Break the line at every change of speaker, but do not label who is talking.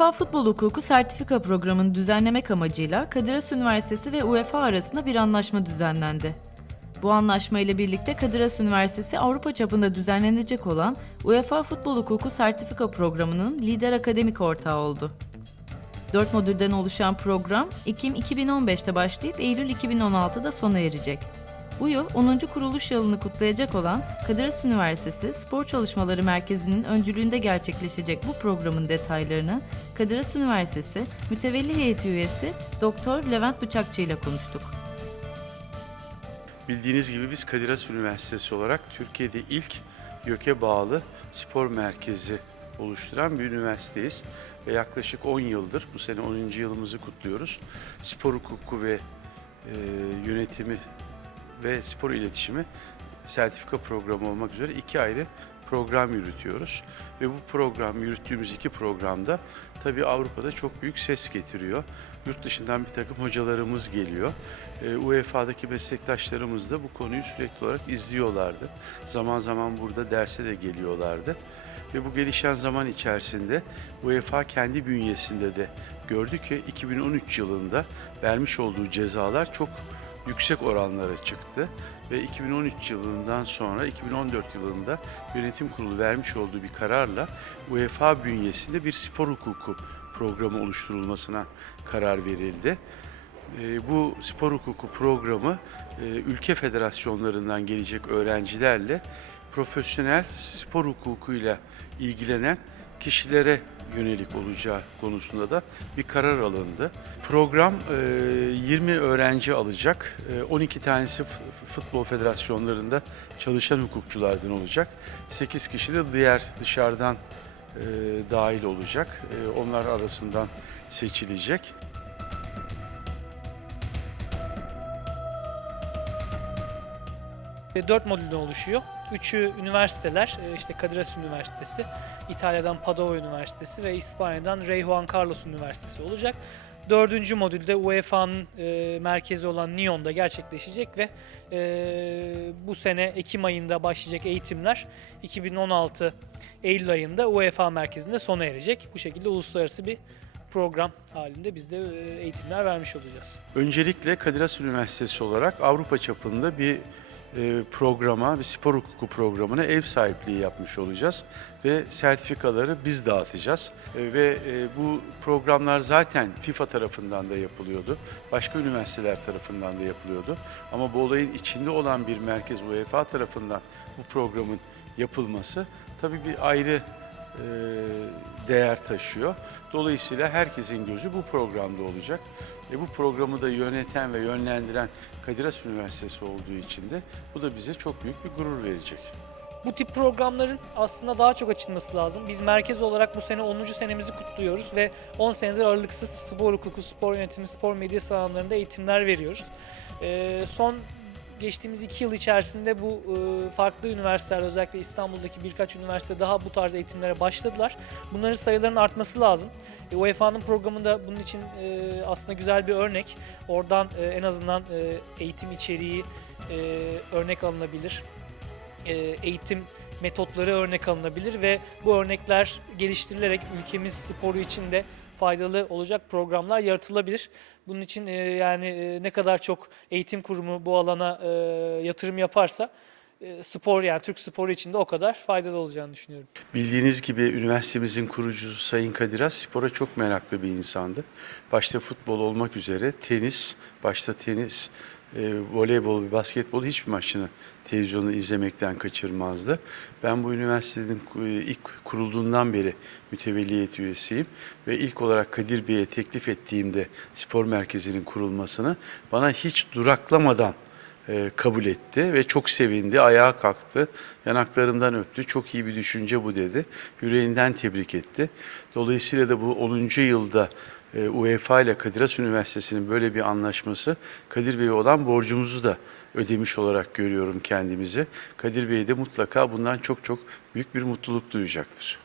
UEFA Futbol Hukuku Sertifika Programı'nı düzenlemek amacıyla Kadir Has Üniversitesi ve UEFA arasında bir anlaşma düzenlendi. Bu anlaşma ile birlikte Kadir Has Üniversitesi Avrupa çapında düzenlenecek olan UEFA Futbol Hukuku Sertifika Programı'nın lider akademik ortağı oldu. 4 modülden oluşan program Ekim 2015'te başlayıp Eylül 2016'da sona erecek. Bu yıl 10. kuruluş yılını kutlayacak olan Kadir Has Üniversitesi Spor Çalışmaları Merkezi'nin öncülüğünde gerçekleşecek bu programın detaylarını Kadir Has Üniversitesi Mütevelli Heyeti Üyesi Doktor Levent Bıçakçı ile konuştuk.
Bildiğiniz gibi biz Kadir Has Üniversitesi olarak Türkiye'de ilk YÖK'e bağlı spor merkezi oluşturan bir üniversiteyiz. Ve yaklaşık 10 yıldır, bu sene 10. yılımızı kutluyoruz. Spor hukuku ve e, yönetimi ve spor iletişimi sertifika programı olmak üzere iki ayrı program yürütüyoruz. Ve bu program, yürüttüğümüz iki programda tabii Avrupa'da çok büyük ses getiriyor. Yurt dışından bir takım hocalarımız geliyor. E, UEFA'daki meslektaşlarımız da bu konuyu sürekli olarak izliyorlardı. Zaman zaman burada derse de geliyorlardı. Ve bu gelişen zaman içerisinde UEFA kendi bünyesinde de gördü ki 2013 yılında vermiş olduğu cezalar çok yüksek oranlara çıktı ve 2013 yılından sonra 2014 yılında yönetim kurulu vermiş olduğu bir kararla UEFA bünyesinde bir spor hukuku programı oluşturulmasına karar verildi. E, bu spor hukuku programı e, ülke federasyonlarından gelecek öğrencilerle profesyonel spor hukukuyla ilgilenen kişilere yönelik olacağı konusunda da bir karar alındı. Program e, 20 öğrenci alacak. E, 12 tanesi f- futbol federasyonlarında çalışan hukukçulardan olacak. 8 kişi de diğer dışarıdan e, dahil olacak. E, onlar arasından seçilecek.
E, Dört modülden oluşuyor. Üçü üniversiteler, e, işte Kadir Has Üniversitesi, İtalya'dan Padova Üniversitesi ve İspanya'dan Rey Juan Carlos Üniversitesi olacak. Dördüncü modülde UEFA'nın e, merkezi olan Nyon'da gerçekleşecek ve e, bu sene Ekim ayında başlayacak eğitimler 2016 Eylül ayında UEFA merkezinde sona erecek. Bu şekilde uluslararası bir program halinde biz de e, eğitimler vermiş olacağız.
Öncelikle Kadir Has Üniversitesi olarak Avrupa çapında bir e, programa, bir spor hukuku programına ev sahipliği yapmış olacağız ve sertifikaları biz dağıtacağız. E, ve e, bu programlar zaten FIFA tarafından da yapılıyordu, başka üniversiteler tarafından da yapılıyordu. Ama bu olayın içinde olan bir merkez UEFA tarafından bu programın yapılması tabii bir ayrı değer taşıyor. Dolayısıyla herkesin gözü bu programda olacak. E bu programı da yöneten ve yönlendiren Kadir Has Üniversitesi olduğu için de bu da bize çok büyük bir gurur verecek.
Bu tip programların aslında daha çok açılması lazım. Biz merkez olarak bu sene 10. senemizi kutluyoruz ve 10 senedir aralıksız spor hukuku, spor yönetimi, spor medyası alanlarında eğitimler veriyoruz. Ee, son geçtiğimiz iki yıl içerisinde bu e, farklı üniversiteler özellikle İstanbul'daki birkaç üniversite daha bu tarz eğitimlere başladılar. Bunların sayılarının artması lazım. E, UEFA'nın programında bunun için e, aslında güzel bir örnek. Oradan e, en azından eğitim içeriği örnek alınabilir eğitim metotları örnek alınabilir ve bu örnekler geliştirilerek ülkemiz sporu için de faydalı olacak programlar yaratılabilir. Bunun için e, yani e, ne kadar çok eğitim kurumu bu alana e, yatırım yaparsa e, spor yani Türk sporu için de o kadar faydalı olacağını düşünüyorum.
Bildiğiniz gibi üniversitemizin kurucusu Sayın Kadir Has spora çok meraklı bir insandı. Başta futbol olmak üzere tenis, başta tenis, e, voleybol, basketbol hiçbir maçını televizyonda izlemekten kaçırmazdı. Ben bu üniversitenin ku- ilk kurulduğundan beri mütevelli heyet üyesiyim ve ilk olarak Kadir Bey'e teklif ettiğimde spor merkezinin kurulmasını bana hiç duraklamadan e, kabul etti ve çok sevindi, ayağa kalktı, yanaklarımdan öptü. Çok iyi bir düşünce bu dedi. Yüreğinden tebrik etti. Dolayısıyla da bu 10. yılda e, UEFA ile Kadir Üniversitesi'nin böyle bir anlaşması Kadir Bey'e olan borcumuzu da ödemiş olarak görüyorum kendimizi. Kadir Bey de mutlaka bundan çok çok büyük bir mutluluk duyacaktır.